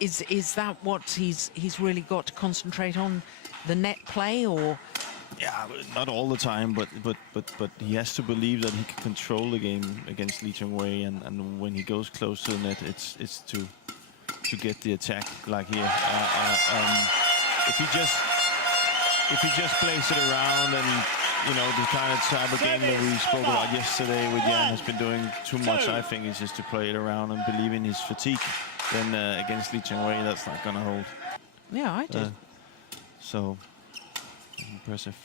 Is that what he's really got to concentrate on, the net play, or? Yeah, not all the time, but he has to believe that he can control the game against Lee Chong-wei, and when he goes close to the net, it's to get the attack like here. If he just plays it around, and you know, the kind of type of game that we spoke about yesterday with Jan has been doing too much, I think, is just to play it around and believe in his fatigue. Then against Lee Chong-wei, that's not gonna hold. Yeah, I did. So impressive.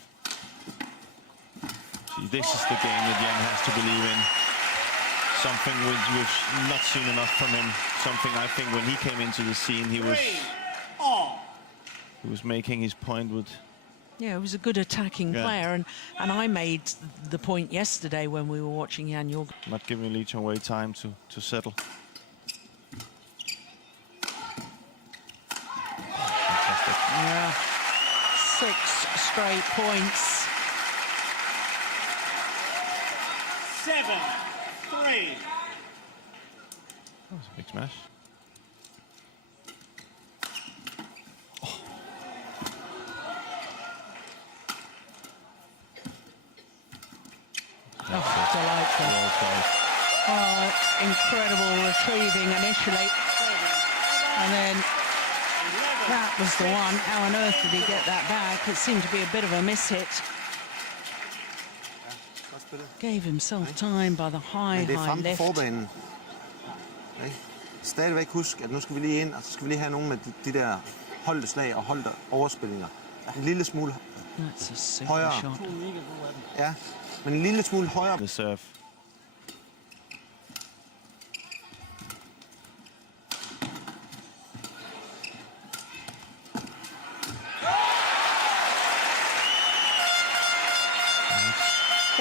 See, this is the game that Jan has to believe in. Something we've not seen enough from him. Something I think when he came into the scene, he was making his point with. Yeah, he was a good attacking player, and I made the point yesterday when we were watching Jan Jorgensen. Not giving Lee Chong-wei time to settle. Fantastic. Yeah, 6 straight points. 7-3. That was a big smash. Oh, delightful. Oh, incredible retrieving initially. And then that was the one. How on earth did he get that back? It seemed to be a bit of a miss-hit. Gave himself time by the high lift. Stadigvæk husk, at nu skal vi lige ind, og så skal vi lige have nogle af de der holdte slag og holdte overspillinger. En lille smule højere. Ja, men en lille smule højere. The serve.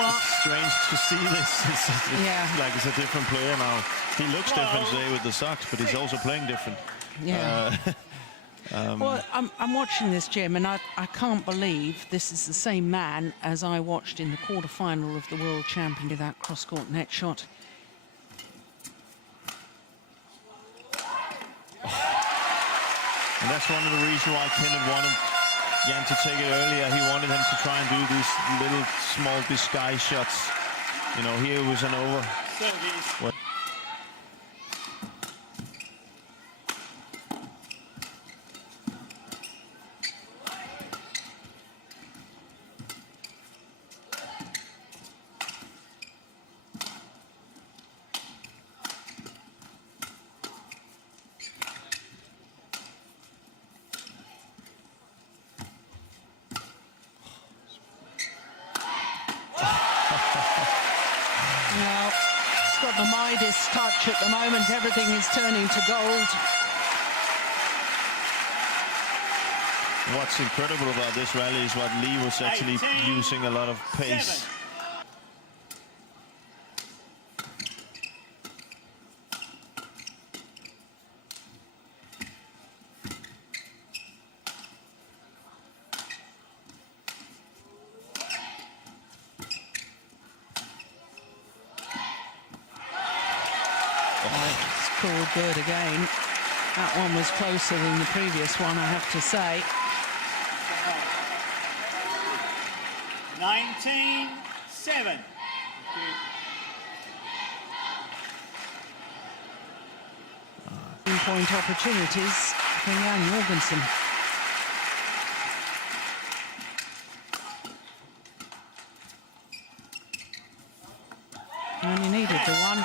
It's strange to see this. It's like it's a different player now. He looks different today with the socks, but he's also playing different. Yeah. Well, I'm watching this, Jim, and I can't believe this is the same man as I watched in the quarter-final of the World Champion with that cross-court net shot. And that's one of the reasons why Kenneth wanted Jan to take it earlier. He wanted him to try and do these little small disguise shots. You know, here was an over. What? Well, it's got the Midas touch at the moment. Everything is turning to gold. What's incredible about this rally is what Lee was actually using a lot of pace. Scored good again. That one was closer than the previous one, I have to say. 19-7. Point opportunities for Jan Jorgensen. And he needed the one.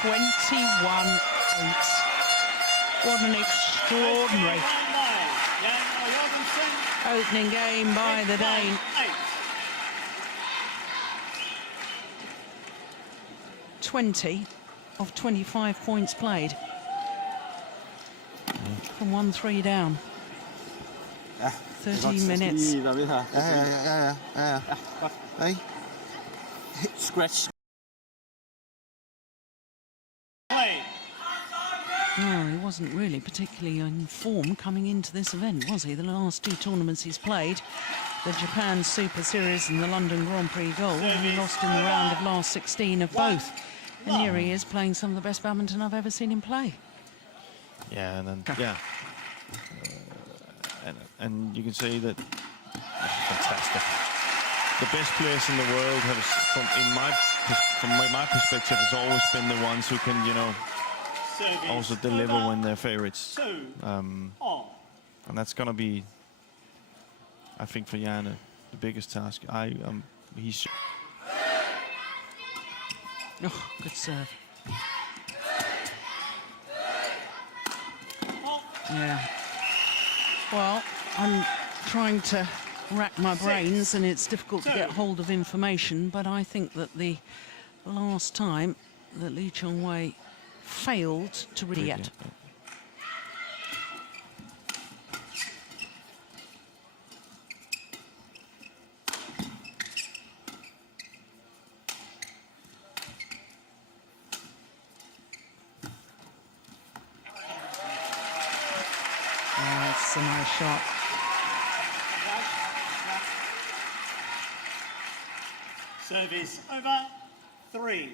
21-8. What an extraordinary opening game by the Dane. 20 of 25 points played. From 1-3 down. 13 minutes. Scratch. Well, he wasn't really particularly in form coming into this event, was he? The last 2 tournaments he's played, the Japan Super Series and the London Grand Prix Gold, and he lost in the round of last 16 of both. And here he is playing some of the best badminton I've ever seen him play. Yeah, and then and you can say that that's fantastic. The best players in the world have, from my perspective, has always been the ones who can, you know, also deliver when they're favorites. And that's gonna be, I think, for Jan the biggest task. He's. Oh, good serve. Yeah. Well, I'm trying to rack my brains, and it's difficult to get hold of information, but I think that the last time that Lee Chong-wei failed to read yet. That's a nice shot. Service over, 3-6.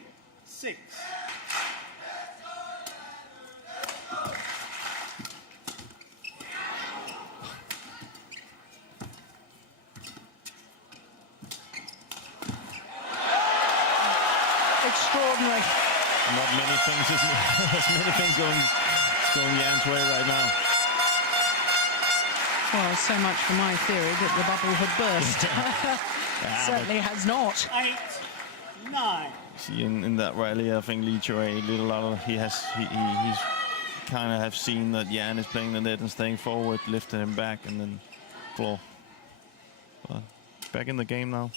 Extraordinary. Not many things, there's many things going Jan's way right now. Well, so much for my theory that the bubble had burst. Certainly has not. 8-9. See, in that rally, I think Lee Chong-wei, he's kind of have seen that Jan is playing the net and staying forward, lifting him back, and then floor. But back in the game now.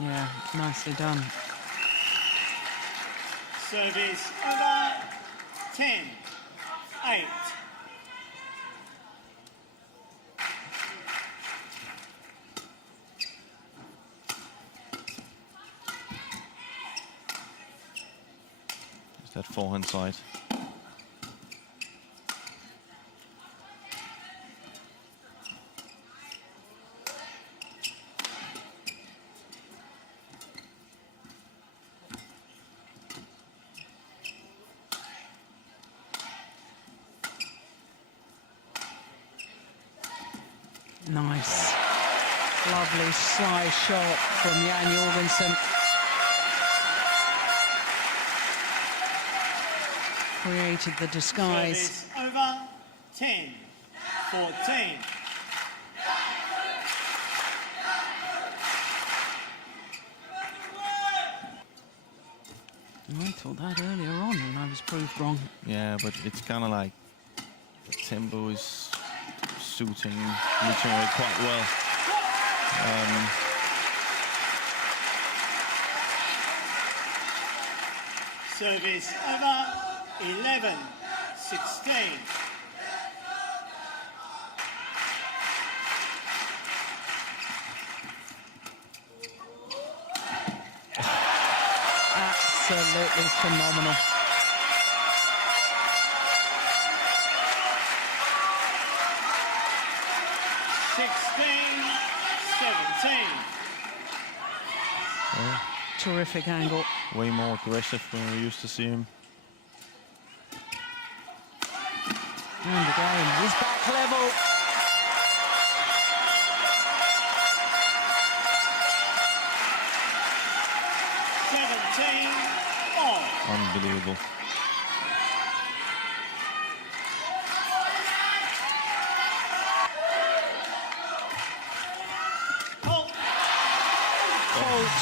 Yeah, nicely done. Service over, 10-8. Is that forehand side? Nice. Lovely slice shot from Jan Jorgensen. Created the disguise. Service over, 10-14. I thought that earlier on and I was proved wrong. Yeah, but it's kind of like the tempo is suiting Lee Chong-wei quite well. Service over, 11-16. Absolutely phenomenal. Terrific angle. Way more aggressive than we used to see him. And again, he's back level. Unbelievable.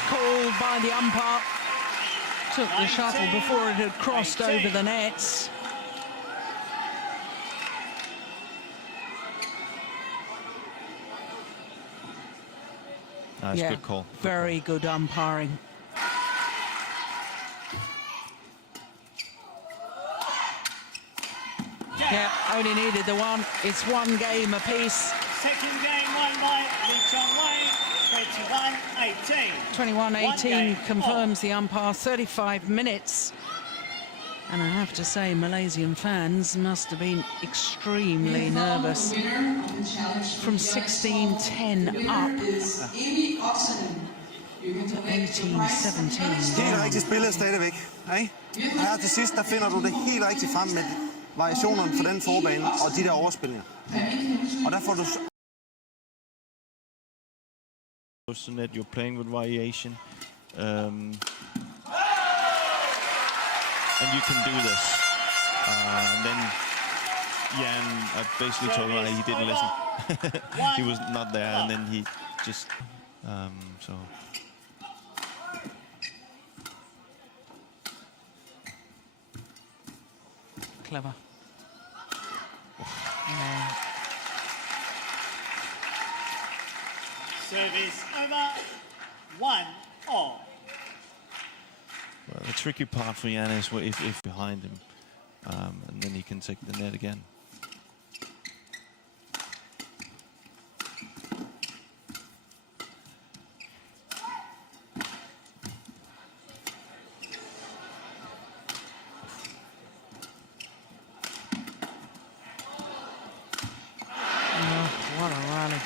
Called by the umpire. Took the shuttle before it had crossed over the nets. Nice, good call. Very good umpiring. Yeah, only needed the one. It's one game apiece. Second game won by Lee Chong-wei, 21-18. 21-18 confirms the umpire, 35 minutes. And I have to say, Malaysian fans must have been extremely nervous. From 16-10 up. 18-17. Helt rigtigt spillet stadigvæk. Ikke? Og her til sidst, der finder du det helt rigtigt frem med variationerne for den forbane og de der overspillinger. Og der får du... Net, you're playing with variation, and you can do this. And then Jan basically told him he didn't listen. He was not there, and then he just so. Clever. Yeah. Service over. 1-all. Well, the tricky part for Jan is if behind him, and then he can take the net again. What a rally.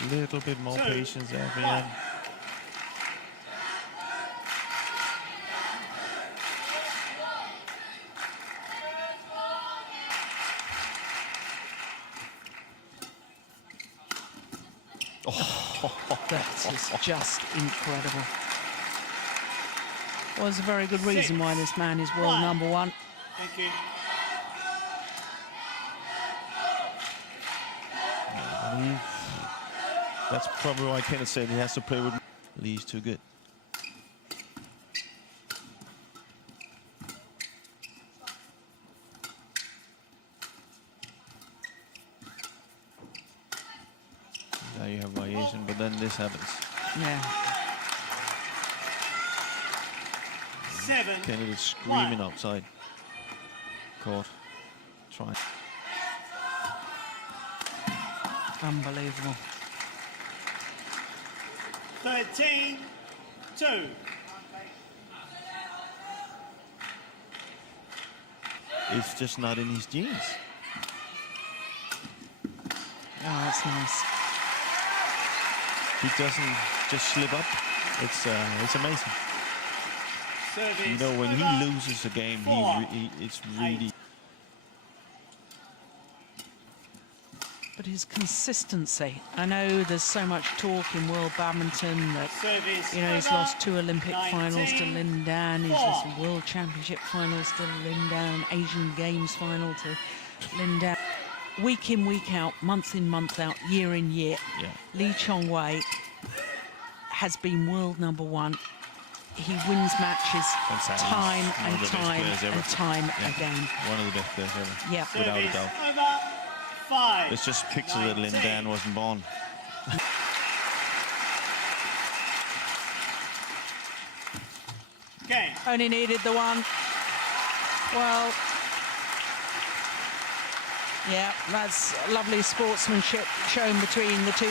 A little bit more 2, patience there for 1. Jan. That is just incredible. Well, there's a very good reason why this man is world number one. Thank you. That's probably why Kenneth said he has to play with Lee's too good. Now you have variation, but then this happens. Yeah. 7. Kenneth is screaming outside court. Trying. Unbelievable. 13-2. It's just not in his genes. Oh, that's nice. He doesn't just slip up. It's amazing. Service You know, when he over. loses a game, it's really. But his consistency. I know there's so much talk in world badminton that, Service you know, he's over. lost 2 Olympic finals to 19-4. Lin Dan. He's lost World Championship finals to Lin Dan, Asian Games final to Lin Dan. Week in, week out, month in, month out, year in, year. Yeah. Lee Chong has been world number one. He wins matches Fantastic. time One and of the best time players ever. and time Yeah. again. One of the best players ever. Yeah. Without a Service doubt. over. 5. It's just a picture that Lin 19. Dan wasn't born. Game. Only needed the one. Well, yeah, that's lovely sportsmanship shown between the two.